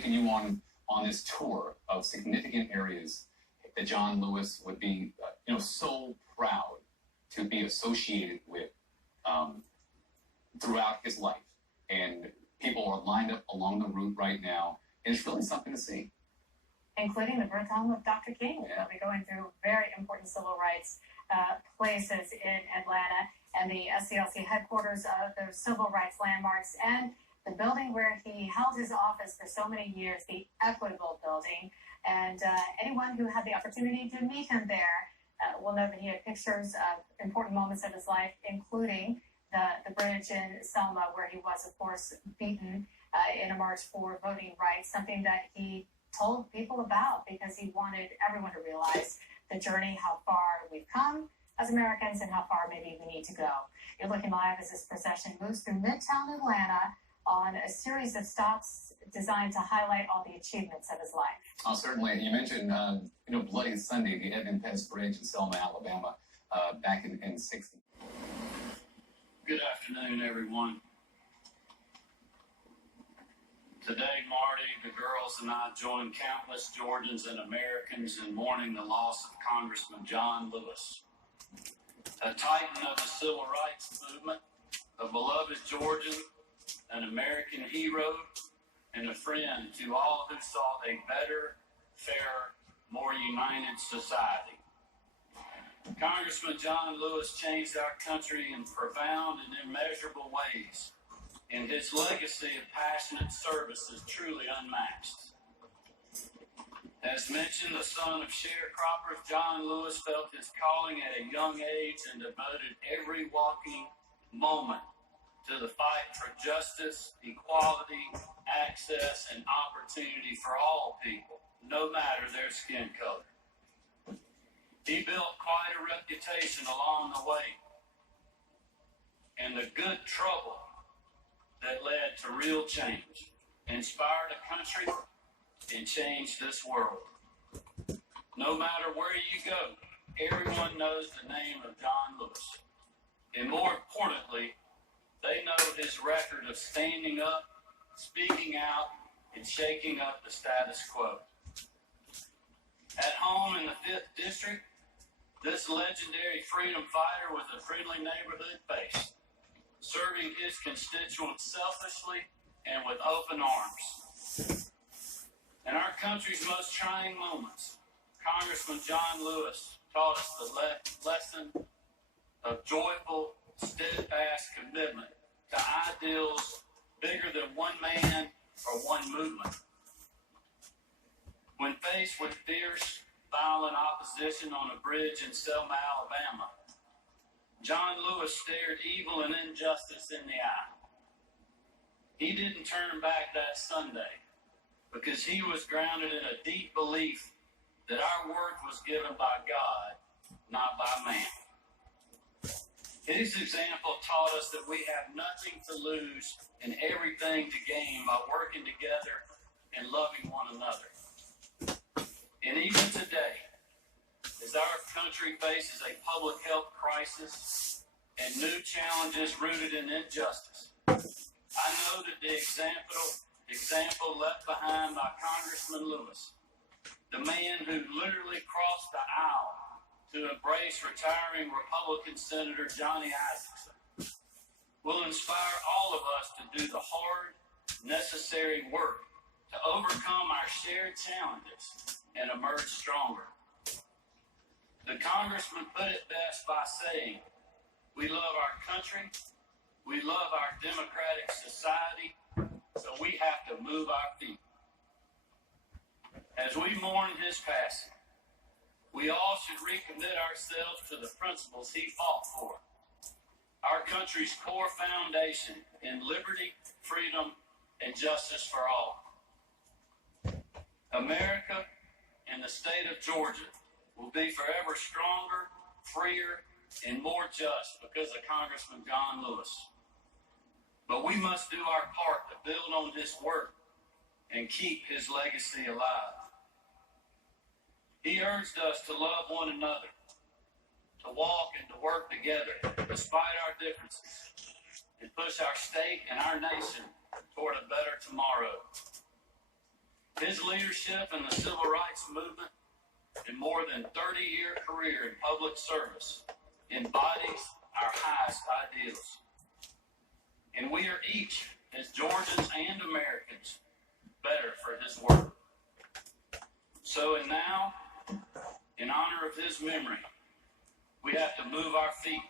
taken you on this tour of significant areas that John Lewis would be, so proud to be associated with throughout his life. And people are lined up along the route right now, and it's really something to see. Including the birth home of Dr. King. Yeah. We'll be going through very important civil rights places in Atlanta, and the SCLC headquarters of those civil rights landmarks, and the building where he held his office for so many years, the Equitable Building. And anyone who had the opportunity to meet him there will know that he had pictures of important moments of his life, including the bridge in Selma, where he was, of course, beaten in a march for voting rights, something that he told people about because he wanted everyone to realize the journey, how far we've come as Americans and how far maybe we need to go. You're looking live as this procession moves through Midtown Atlanta on a series of stops designed to highlight all the achievements of his life. Oh, certainly. You mentioned, Bloody Sunday, the Edmund Pettus Bridge in Selma, Alabama, back in 60. Good afternoon, everyone. Today, Marty, the girls, and I join countless Georgians and Americans in mourning the loss of Congressman John Lewis, a titan of the civil rights movement, a beloved Georgian, an American hero, and a friend to all who sought a better, fairer, more united society. Congressman John Lewis changed our country in profound and immeasurable ways, and his legacy of passionate service is truly unmatched. As mentioned, the son of sharecroppers, John Lewis felt his calling at a young age and devoted every waking moment to the fight for justice, equality, access, and opportunity for all people, no matter their skin color. He built quite a reputation along the way, and the good trouble that led to real change, inspired a country, and changed this world. No matter where you go, everyone knows the name of John Lewis. And more importantly, they know his record of standing up, speaking out, and shaking up the status quo. At home in the 5th District, this legendary freedom fighter was a friendly neighborhood face, serving his constituents selflessly and with open arms. In our country's most trying moments, Congressman John Lewis taught us the lesson of joyful, steadfast commitment to ideals bigger than one man or one movement. When faced with fierce, violent opposition on a bridge in Selma, Alabama, John Lewis stared evil and injustice in the eye. He didn't turn back that Sunday because he was grounded in a deep belief that our worth was given by God, not by man. His example taught us that we have nothing to lose and everything to gain by working together and loving one another. And even today, as our country faces a public health crisis and new challenges rooted in injustice, I know that the example left behind by Congressman Lewis, the man who literally crossed the aisle to embrace retiring Republican Senator Johnny Isakson, will inspire all of us to do the hard, necessary work to overcome our shared challenges and emerge stronger. The congressman put it best by saying, "We love our country, we love our democratic society, so we have to move our feet." As we mourn his passing, we all should recommit ourselves to the principles he fought for. Our country's core foundation in liberty, freedom, and justice for all. America and the state of Georgia will be forever stronger, freer, and more just because of Congressman John Lewis. But we must do our part to build on his work and keep his legacy alive. He urged us to love one another, to walk and to work together despite our differences, and push our state and our nation toward a better tomorrow. His leadership in the civil rights movement and more than 30-year career in public service embodies our highest ideals. And we are each, as Georgians and Americans, better for his work. So, and now, in honor of his memory, we have to move our feet.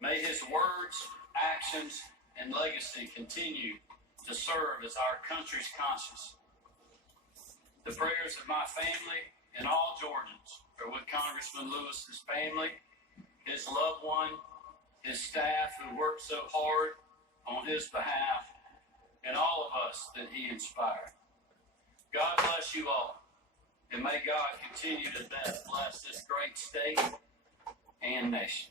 May his words, actions, and legacy continue to serve as our country's conscience. The prayers of my family and all Georgians are with Congressman Lewis's family, his loved one, his staff who worked so hard on his behalf, and all of us that he inspired. God bless you all, and may God continue to bless this great state and nation.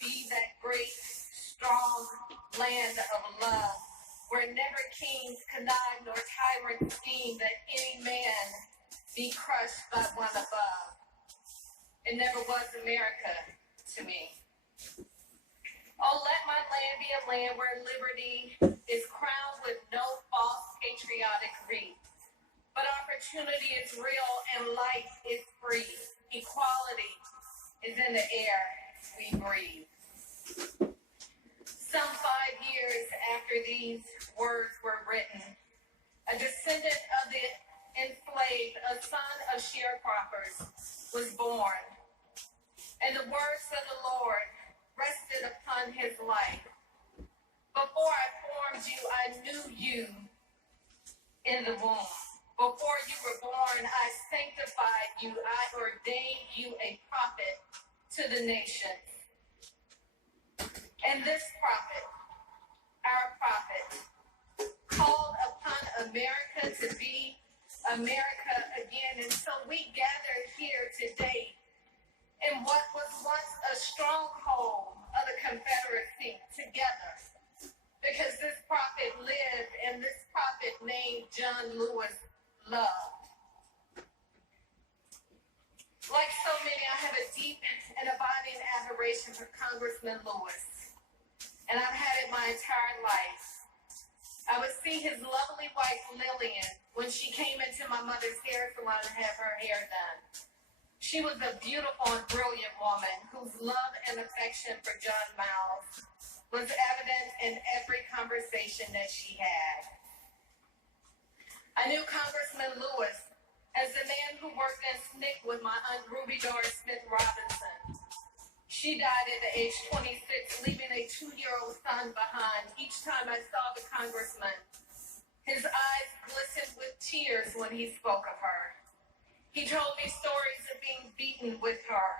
Be that great, strong land of love, where never kings connive nor tyrants scheme that any man be crushed by one above. It never was America to me. Oh, let my land be a land where liberty is crowned with no false patriotic wreath, but opportunity is real and life is free. Equality is in the air we breathe. Some 5 years after these words were written, a descendant of the enslaved, a son of sharecroppers, was born. And the words of the Lord rested upon his life. Before I formed you, I knew you in the womb. Before you were born, I sanctified you. I ordained you a prophet to the nations. And this prophet, our prophet, called upon America to be America again. And so we gather here today in what was once a stronghold of the Confederacy together, because this prophet lived and this prophet named John Lewis loved. Like so many, I have a deep and abiding admiration for Congressman Lewis, and I've had it my entire life. I would see his lovely wife Lillian when she came into my mother's hair salon to have her hair done. She was a beautiful and brilliant woman whose love and affection for John Miles was evident in every conversation that she had. I knew Congressman Lewis as the man who worked in SNCC with my Aunt Ruby Doris Smith Robinson. She died at the age 26, leaving a 2-year-old son behind. Each time I saw the congressman, his eyes glistened with tears when he spoke of her. He told me stories of being beaten with her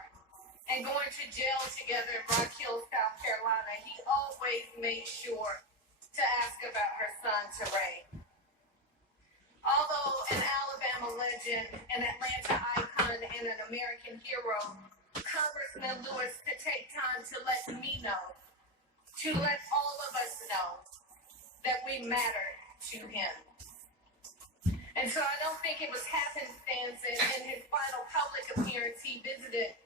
and going to jail together in Rock Hill, South Carolina. He always made sure to ask about her son, Teray. Although an Alabama legend, an Atlanta icon, and an American hero, Congressman Lewis could take time to let me know, to let all of us know that we matter to him. And so I don't think it was happenstance that in his final public appearance, he visited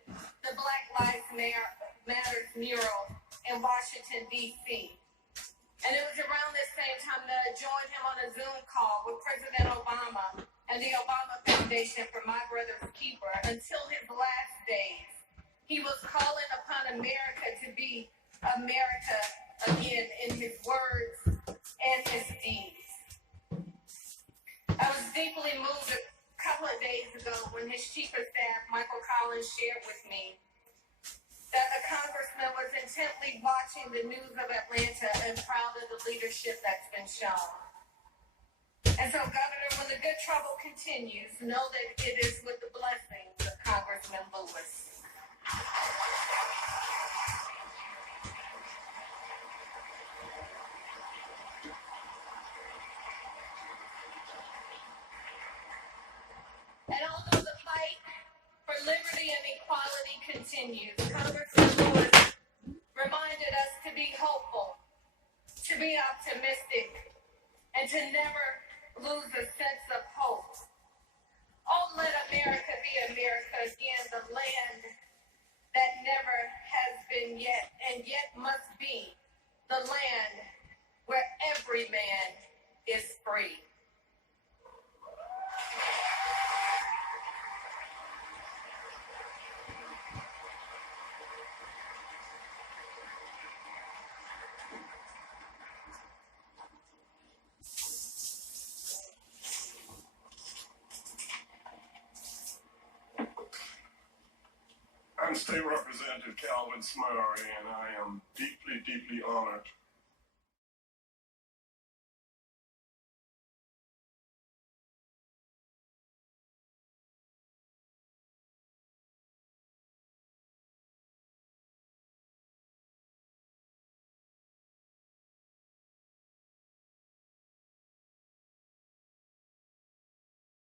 the Black Lives Matter mural in Washington, D.C. And it was around this same time that I joined him on a Zoom call with President Obama and the Obama Foundation for My Brother's Keeper until his last days. He was calling upon America to be America again in his words and his deeds. I was deeply moved a couple of days ago when his chief of staff, Michael Collins, shared with me that a congressman was intently watching the news of Atlanta and proud of the leadership that's been shown. And so, Governor, when the good trouble continues, know that it is with the blessings of Congressman Lewis. And although the fight for liberty and equality continues. Congressman Lewis reminded us to be hopeful, to be optimistic, and to never lose a sense of hope. Oh, let America be America again, the land that never has been yet and yet must be, the land where every man is free. I'm State Representative Calvin Smurry, and I am deeply, deeply honored